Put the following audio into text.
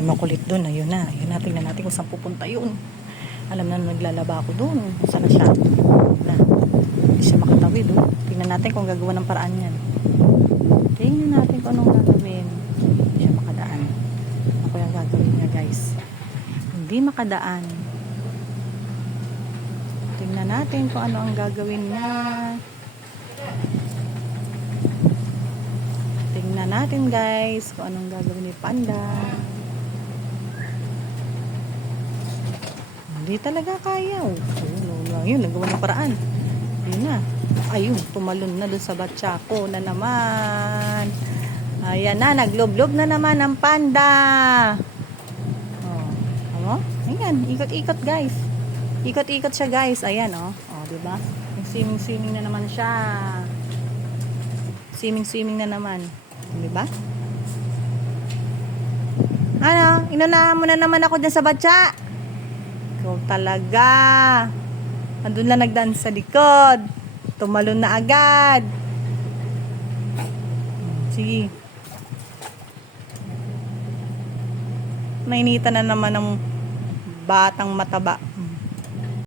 May makulit doon. Ayun na. Ayun na. Tingnan natin kung saan pupunta yun. Alam na naglalaba ako doon. Saan na siya? Na. Hindi siya makatawid. Oh. Tingnan natin kung gagawa ng paraan yan. Tingnan natin kung anong gagawin. Hindi siya makadaan. Ako yung gagawin niya, guys. Hindi makadaan. Tingnan natin kung ano ang gagawin niya. Tingnan natin, guys, kung anong gagawin ni Panda. Hindi talaga kaya. Ayun, nagawa ng paraan. Ayun na. Ayun, tumalon na dun sa batsako na naman. Ayan na, nagloblob na naman ang Panda. Oh, ayan, ikot-ikot, guys. Ikot-ikot siya, guys. Ayan, oh. Oh, diba? Swimming-swimming na naman siya. Swimming-swimming na naman. Diba? Ano? Inunahan mo na naman ako dyan sa batsa. Ikaw talaga. Andun lang nagdaan sa likod. Tumalon na agad. Sige. Nainita na naman ng batang mataba.